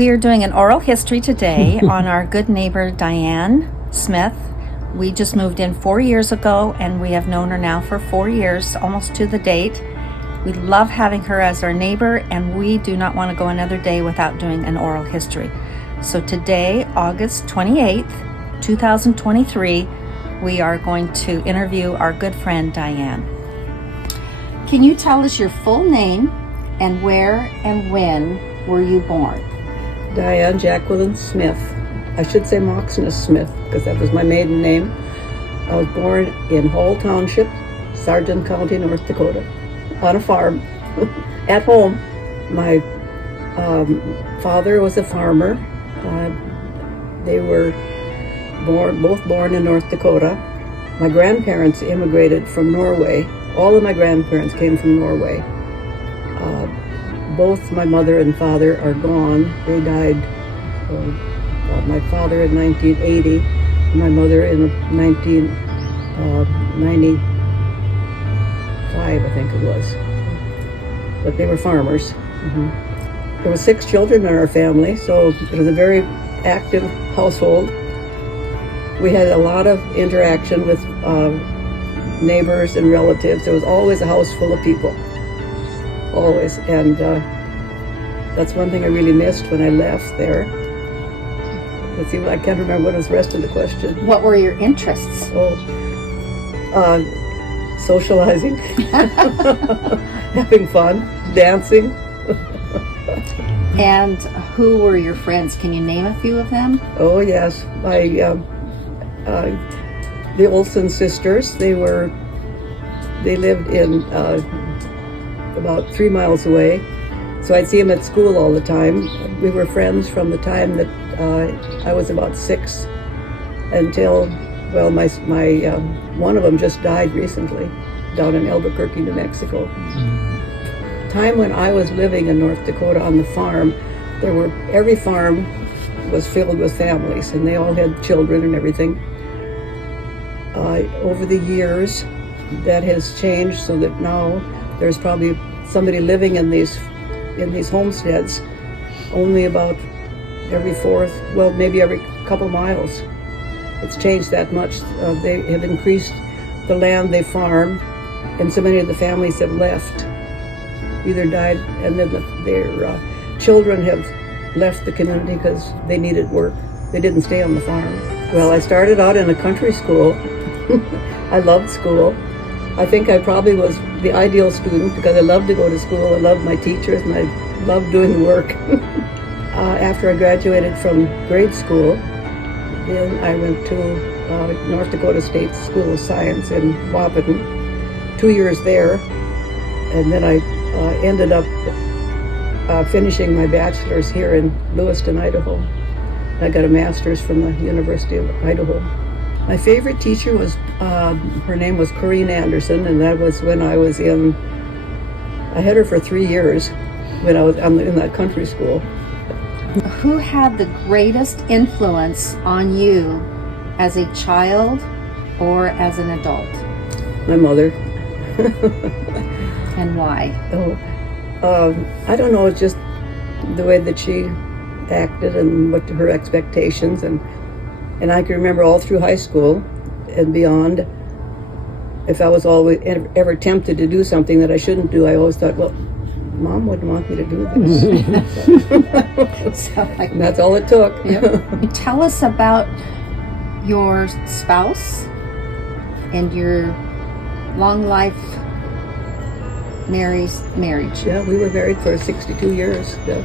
We are doing an oral history today on our good neighbor Diane Smith. We just moved in 4 years ago and we have known her now for 4 years, almost to the date. We love having her as our neighbor and we do not want to go another day without doing an oral history. So today, August 28th, 2023, we are going to interview our good friend Diane. Can you tell us your full name and where and when were you born? Diane Jacqueline Smith. I should say Moxness Smith because that was my maiden name. I was born in Hall Township, Sargent County, North Dakota, on a farm, at home. My father was a farmer. They were both born in North Dakota. My grandparents immigrated from Norway. All of my grandparents came from Norway. Both my mother and father are gone. They died, my father in 1980, my mother in 1995, I think it was. But they were farmers. Mm-hmm. There were 6 children in our family, so it was a very active household. We had a lot of interaction with neighbors and relatives. There was always a house full of people. Always, and that's one thing I really missed when I left there. Let's see, I can't remember what was the rest of the question. What were your interests? Socializing, having fun, dancing. And who were your friends? Can you name a few of them? Oh yes, the Olsen sisters. They lived in about 3 miles away, so I'd see them at school all the time. We were friends from the time that I was about 6 until, well, my one of them just died recently down in Albuquerque, New Mexico. Time when I was living in North Dakota on the farm, every farm was filled with families and they all had children and everything. Over the years, that has changed so that now there's probably somebody living in these homesteads only about every 4th, well, maybe every couple miles. It's changed that much. They have increased the land they farm, and so many of the families have left, either died, and then their children have left the community because they needed work. They didn't stay on the farm. Well, I started out in a country school. I loved school. I think I probably was the ideal student because I loved to go to school. I loved my teachers and I loved doing the work. After I graduated from grade school, then I went to North Dakota State School of Science in Wahpeton, 2 years there, and then I ended up finishing my bachelor's here in Lewiston, Idaho. I got a master's from the University of Idaho. My favorite teacher was, her name was Corrine Anderson, and that was when I was I had her for 3 years when I was in that country school. Who had the greatest influence on you as a child or as an adult? My mother. And why? I don't know, it's just the way that she acted and what her expectations, and I can remember all through high school and beyond, if I was always ever tempted to do something that I shouldn't do, I always thought, well, Mom wouldn't want me to do this. And that's all it took. Yep. Tell us about your spouse and your long life marriage. Yeah, we were married for 62 years. Yeah.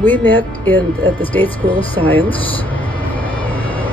We met at the State School of Science.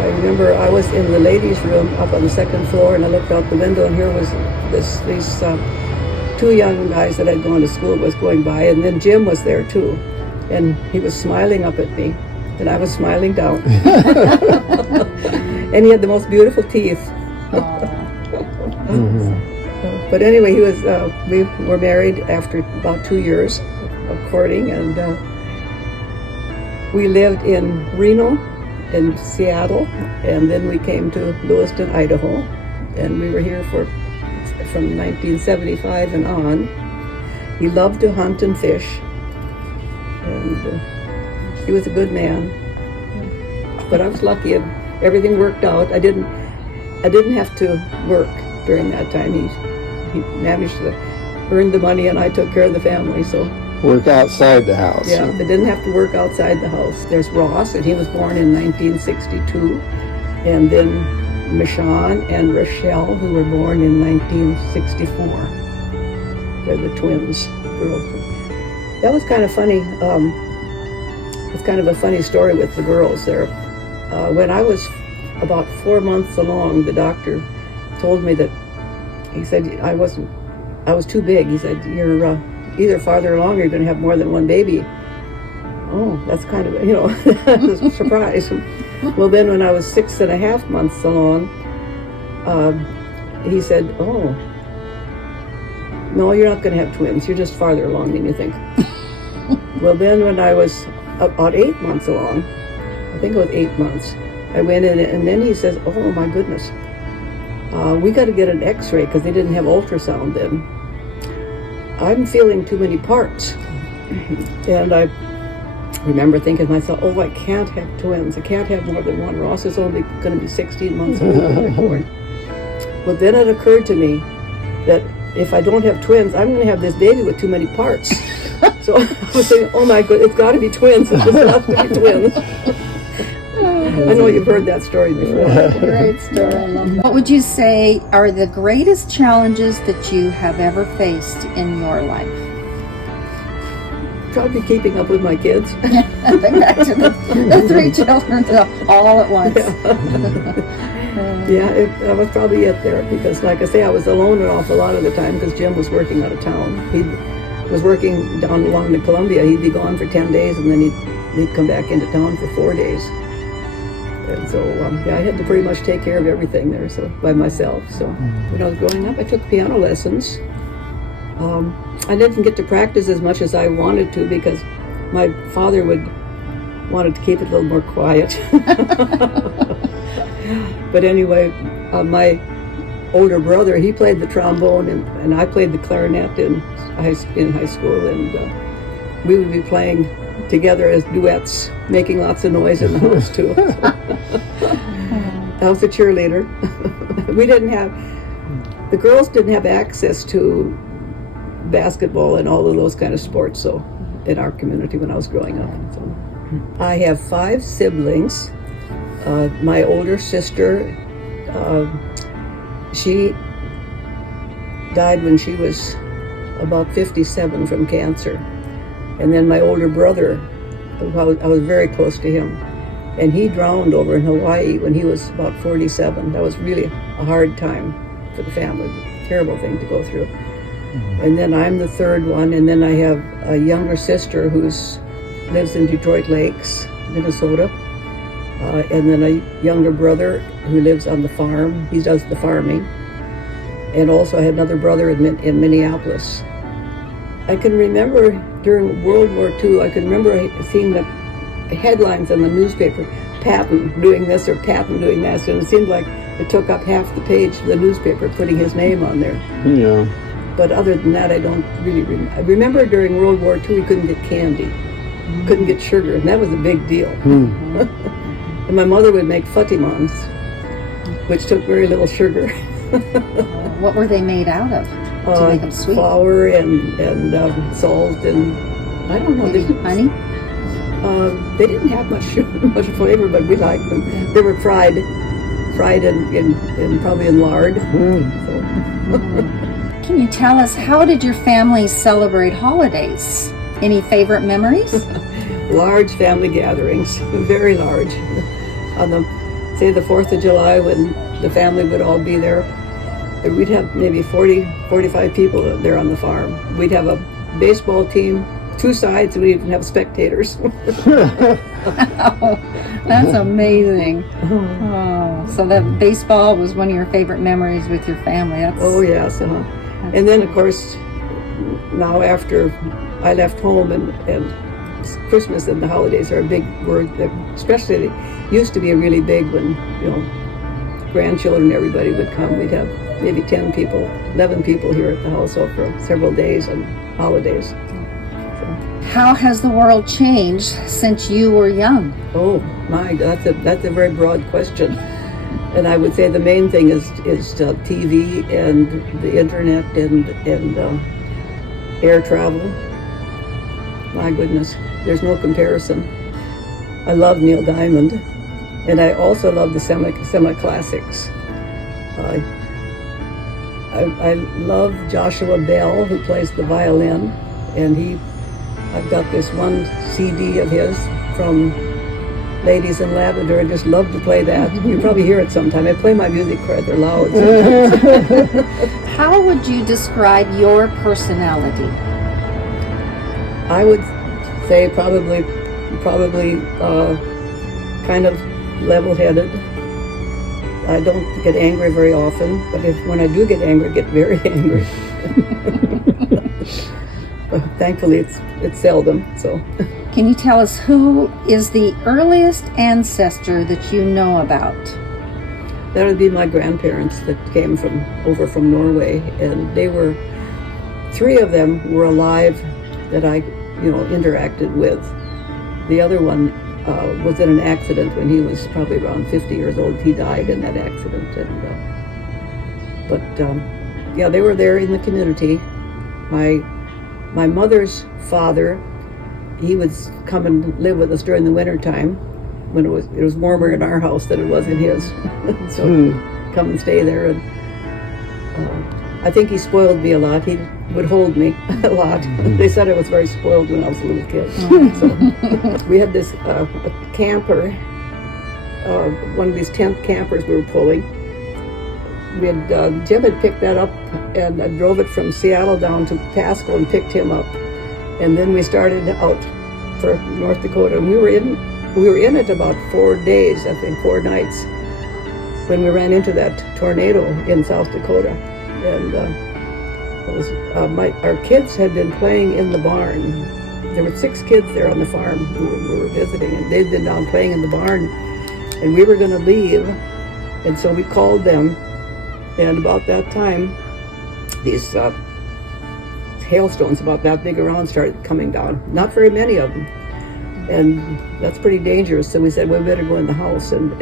I remember I was in the ladies' room up on the 2nd floor, and I looked out the window, and here was these 2 young guys that I'd gone to school with going by, and then Jim was there too, and he was smiling up at me, and I was smiling down. And he had the most beautiful teeth. But anyway, we were married after about 2 years of courting, and we lived in Reno, in Seattle, and then we came to Lewiston, Idaho, and we were here from 1975 and on. He loved to hunt and fish, and He was a good man. But I was lucky. Everything worked out. I didn't have to work during that time. He managed to earn the money, and I took care of the family. So Work outside the house. yeah, I didn't have to work outside the house. There's Ross, and he was born in 1962, and then Michonne and Rochelle, who were born in 1964. They're the twins, girls. That was kind of funny. It's kind of a funny story with the girls there. When I was about 4 months along, the doctor told me that, he said I was too big. He said, you're either farther along or you're going to have more than one baby. Oh, that's kind of, a surprise. Well, then when I was 6.5 months along, he said, oh, no, you're not going to have twins. You're just farther along than you think. Well, then when I was about 8 months along, I think it was 8 months, I went in, and then he says, oh my goodness, we got to get an x-ray because they didn't have ultrasound then. I'm feeling too many parts. And I remember thinking to myself, oh, I can't have twins. I can't have more than one. Ross is only going to be 16 months old when they're born. Well, then it occurred to me that if I don't have twins, I'm going to have this baby with too many parts. So I was saying, oh my God, it's got to be twins. It's got to be twins. I know you've heard that story before. Great story. I love that. What would you say are the greatest challenges that you have ever faced in your life? Try to be keeping up with my kids. Back to the three children all at once. Yeah, that was probably it there, because like I say, I was alone an awful lot of the time because Jim was working out of town. He was working down along the Columbia. He'd be gone for 10 days, and then he'd come back into town for 4 days. And so I had to pretty much take care of everything there, so by myself. So when I was growing up, I took piano lessons. I didn't get to practice as much as I wanted to because my father wanted to keep it a little more quiet. But anyway, my older brother, he played the trombone, and I played the clarinet in high school, and we would be playing together as duets, making lots of noise in the house too. I was a cheerleader. The girls didn't have access to basketball and all of those kind of sports, so in our community when I was growing up. So I have 5 siblings. My older sister, she died when she was about 57 from cancer. And then my older brother, I was very close to him, and he drowned over in Hawaii when he was about 47. That was really a hard time for the family, a terrible thing to go through. And then I'm the third one, and then I have a younger sister who lives in Detroit Lakes, Minnesota, and then a younger brother who lives on the farm. He does the farming. And also I had another brother in Minneapolis. I can remember during World War II, I can remember seeing the headlines on the newspaper, Patton doing this or Patton doing that, and it seemed like it took up half the page of the newspaper putting his name on there. Yeah. But other than that, I don't really remember. I remember during World War II, we couldn't get candy, couldn't get sugar, and that was a big deal. And my mother would make fatimans, which took very little sugar. What were they made out of to make them sweet? Flour and salt and I don't know. Maybe honey? They didn't have much flavor, but we liked them. They were fried in probably in lard. So. Can you tell us, how did your family celebrate holidays? Any favorite memories? Large family gatherings, very large. On the 4th of July, when the family would all be there, we'd have maybe 45 people there on the farm. We'd have a baseball team, 2 sides, and we'd even have spectators. Oh, that's amazing. Oh, so that baseball was one of your favorite memories with your family. Oh, yes. And then, of course, now after I left home and Christmas and the holidays are a big word, especially it used to be really big when, grandchildren, everybody would come. We'd have maybe 10 people, 11 people here at the house for several days on holidays. So. How has the world changed since you were young? Oh my, that's a very broad question. And I would say the main thing is TV and the internet and air travel. My goodness, there's no comparison. I love Neil Diamond, and I also love the semi-classics. I love Joshua Bell, who plays the violin, and I've got this one CD of his from Ladies in Lavender. I just love to play that. You probably hear it sometime. I play my music rather loud sometimes. How would you describe your personality? I would say probably kind of level-headed. I don't get angry very often, but when I do get angry, I get very angry. But thankfully, it's seldom. So, can you tell us who is the earliest ancestor that you know about? That would be my grandparents that came over from Norway, and three of them were alive that I interacted with. The other one was in an accident when he was probably around 50 years old. He died in that accident, but they were there in the community. My mother's father, he would come and live with us during the winter time when it was warmer in our house than it was in his. So come and stay there, and I think he spoiled me a lot. He would hold me a lot. They said I was very spoiled when I was a little kid. So we had this a camper, one of these tent campers we were pulling. Jim had picked that up, and I drove it from Seattle down to Pasco and picked him up. And then we started out for North Dakota, and we were in it about 4 days, I think 4 nights, when we ran into that tornado in South Dakota. And our kids had been playing in the barn. There were 6 kids there on the farm who we were visiting, and they'd been down playing in the barn, and we were going to leave, and so we called them. And about that time, these hailstones about that big around started coming down. Not very many of them, and that's pretty dangerous. So we said, well, we better go in the house and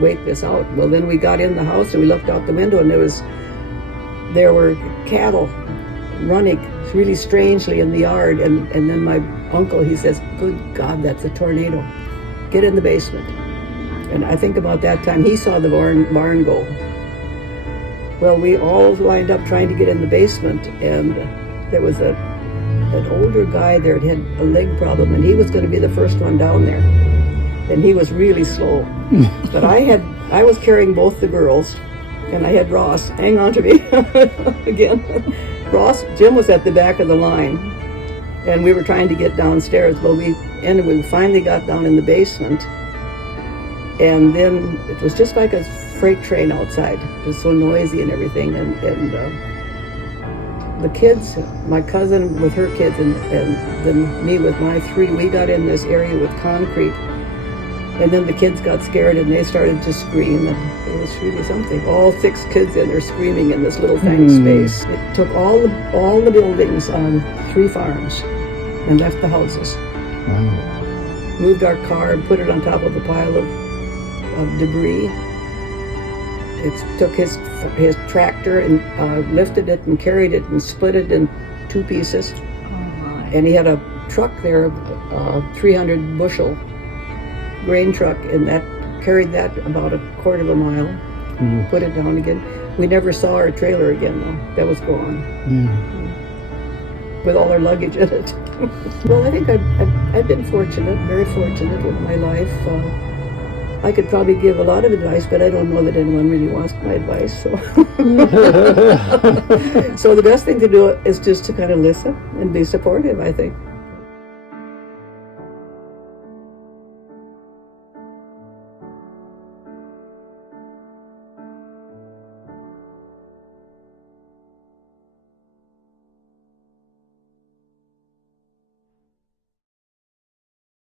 wait this out. Well, then we got in the house and we looked out the window, and there were cattle running really strangely in the yard. And then my uncle, he says, good God, that's a tornado. Get in the basement. And I think about that time, he saw the barn go. Well, we all lined up trying to get in the basement, and there was an older guy there that had a leg problem, and he was going to be the first one down there. And he was really slow. But I was carrying both the girls, and I had Ross hang on to me again. Jim was at the back of the line, and we were trying to get downstairs. Well, we finally got down in the basement, and then it was just like a freight train outside. It was so noisy and everything, and the kids, my cousin with her kids, and then me with my 3, we got in this area with concrete, and then the kids got scared and they started to scream, and it was really something. All 6 kids in there screaming in this little tiny space. It took all the buildings on 3 farms and left the houses. Wow. Moved our car and put it on top of a pile of debris. It took his tractor and lifted it and carried it and split it in 2 pieces. Oh my. And he had a truck there, 300 bushel grain truck, and that carried that about a quarter of a mile. Put it down again. We never saw our trailer again, though. That was gone. With all our luggage in it. Well, I think I've been fortunate, very fortunate with my life. I could probably give a lot of advice, but I don't know that anyone really wants my advice. So, so the best thing to do is just to kind of listen and be supportive, I think.